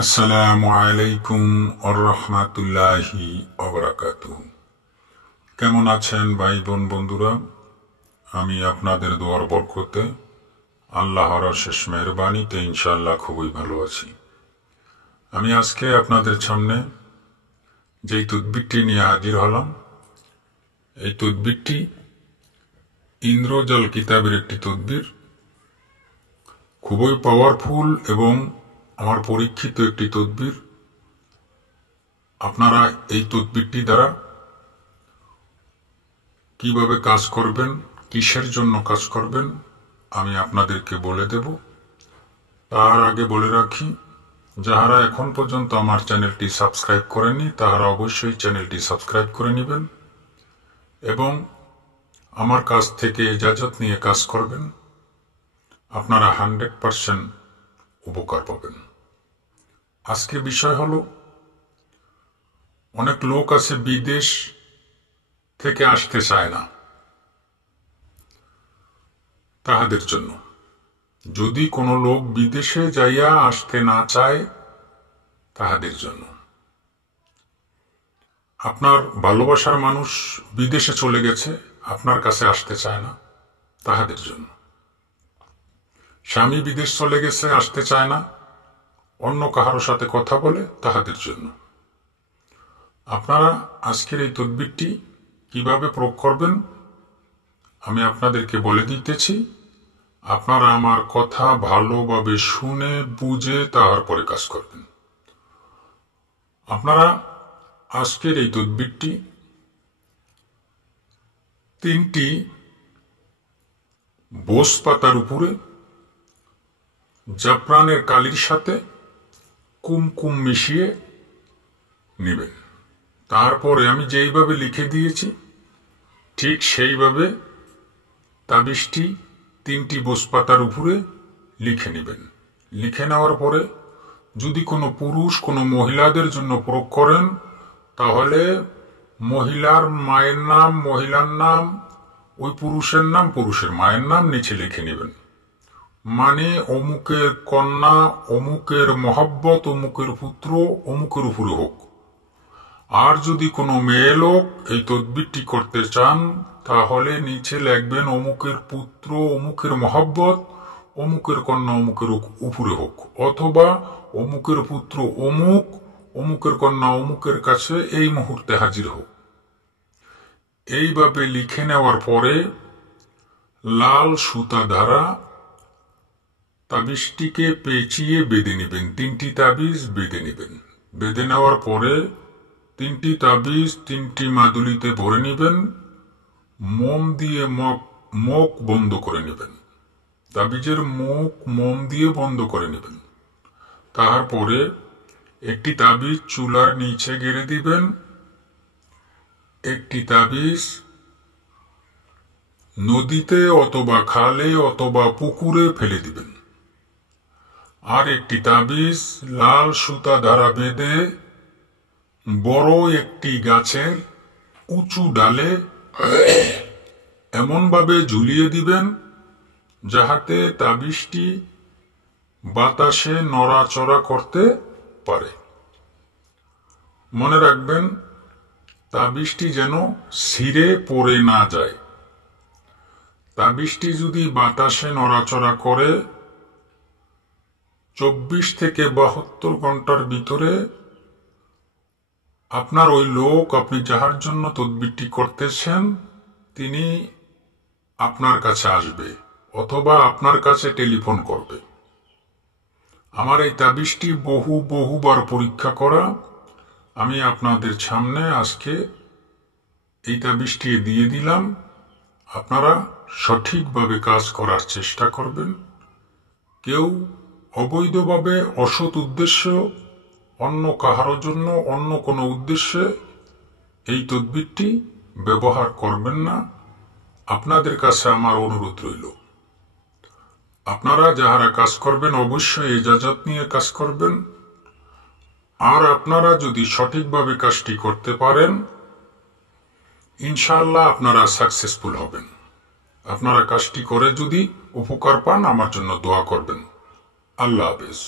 আসসালামু আলাইকুম আরহামাতুল্লাহি ওয়াবারাকাতুহু। কেমন আছেন ভাই বোন বন্ধুরা? আমি আপনাদের দোয়ার বরকতে আল্লাহর অশেষ মেহেরবানিতে ইনশাআল্লাহ খুবই ভালো আছি। আমি আজকে আপনাদের সামনে যেই তদবিরটি নিয়ে হাজির হলাম, এই তদবিরটি ইন্দ্রজাল কিতাবের একটি তদবির, খুবই পাওয়ারফুল এবং আমার পরীক্ষিত একটি তদবির। আপনারা এই তদবিরটি দ্বারা কিভাবে কাজ করবেন, কিসের জন্য কাজ করবেন, আমি আপনাদেরকে বলে দেব। তার আগে বলে রাখি, যাহারা এখন পর্যন্ত আমার চ্যানেলটি সাবস্ক্রাইব করেননি তাহারা অবশ্যই চ্যানেলটি সাবস্ক্রাইব করে নেবেন এবং আমার কাছ থেকে ইজাজত নিয়ে কাজ করবেন। আপনারা 100% উপকার পাবেন। আজকে বিষয় হলো, অনেক লোক আছে বিদেশ থেকে আসতে চায় না, তাহাদের জন্য। যদি কোনো লোক বিদেশে যাইয়া আসতে না চায়, তাহাদের জন্য। আপনার ভালোবাসার মানুষ বিদেশে চলে গেছে, আপনার কাছে আসতে চায় না, তাহাদের জন্য। স্বামী বিদেশ চলে গেছে, আসতে চায় না, অন্য কাহার সাথে কথা বলে, তাহাদের জন্য। আপনারা আজকের এই তদবিরটি কিভাবে প্রয়োগ করবেন আমি আপনাদেরকে বলে দিতেছি। আপনারা আমার কথা ভালোভাবে শুনে বুঝে তারপরে কাজ করবেন। আপনারা আজকের এই তদবিরটি 3টি বোস পাতার উপরে জাফরানের কালির সাথে কুমকুম মিশিয়ে নেবেন। তারপরে আমি যেইভাবে লিখে দিয়েছি ঠিক সেইভাবে তাবিজটি 3টি বোস পাতার উপরে লিখে নেবেন। লিখে নেওয়ার পরে যদি কোনো পুরুষ কোনো মহিলাদের জন্য প্রয়োগ করেন, তাহলে মহিলার মায়ের নাম, মহিলার নাম, ওই পুরুষের নাম, পুরুষের মায়ের নাম নিচে লিখে নেবেন। মানে অমুকের কন্যা, অমুকের মহব্বত, অমুকের পুত্র, অমুকের উপরে হোক। আর যদি কোনো মেয়ে লোক এই তদবিরটি করতে চান, তাহলে নিচে লিখবেন অমুকের পুত্র, অমুকের মহব্বত, অমুকের কন্যা অমুকের উপরে হোক, অথবা অমুকের পুত্র অমুক, অমুকের কন্যা অমুকের কাছে এই মুহূর্তে হাজির হোক। এইভাবে লিখে নেওয়ার পরে লাল সুতা দ্বারা তাবিজটিকে পেঁচিয়ে বেঁধে নেবেন। 3টি তাবিজ বেঁধে নেবেন। বেঁধে নেওয়ার পরে 3টি তাবিজ 3টি মাদুলিতে ভরে নেবেন। মোম দিয়ে মুখ বন্ধ করে নেবেন। তাবিজের মুখ মোম দিয়ে বন্ধ করে নেবেন। তারপরে একটি তাবিজ চুলার নিচে গেড়ে দিবেন, একটি তাবিজ নদীতে অথবা খালে অথবা পুকুরে ফেলে দিবেন, আর একটি তাবিজ লাল সুতা দ্বারা বেঁধে বড় একটি গাছের উঁচু ডালে এমনভাবে ঝুলিয়ে দিবেন যাহাতে তাবিজটি বাতাসে নড়াচড়া করতে পারে। মনে রাখবেন, তাবিজটি যেন ছিঁড়ে পড়ে না যায়। তাবিজটি যদি বাতাসে নড়াচড়া করে 24 থেকে 72 ঘন্টার ভিতরে আপনার ওই লোক, আপনি যাহার জন্য তদবিরটি করতেছেন, তিনি আপনার কাছে আসবে অথবা আপনার কাছে টেলিফোন করবে। আমার এই তাবিজটি বহুবার পরীক্ষা করা। আমি আপনাদের সামনে আজকে এই তাবিজটি দিয়ে দিলাম। আপনারা সঠিকভাবে কাজ করার চেষ্টা করবেন। কেউ অবৈধভাবে অসৎ উদ্দেশ্য, অন্য কাহার জন্য অন্য কোনো উদ্দেশ্যে এই তদবিরটি ব্যবহার করবেন না। আপনাদের কাছে আমার অনুরোধ রইল, আপনারা যাহারা কাজ করবেন অবশ্যই ইজাজত নিয়ে কাজ করবেন। আর আপনারা যদি সঠিকভাবে কাজটি করতে পারেন, ইনশাআল্লাহ আপনারা সাকসেসফুল হবেন। আপনারা কাজটি করে যদি উপকার পান, আমার জন্য দোয়া করবেন। আল্লাহ হাফেজ।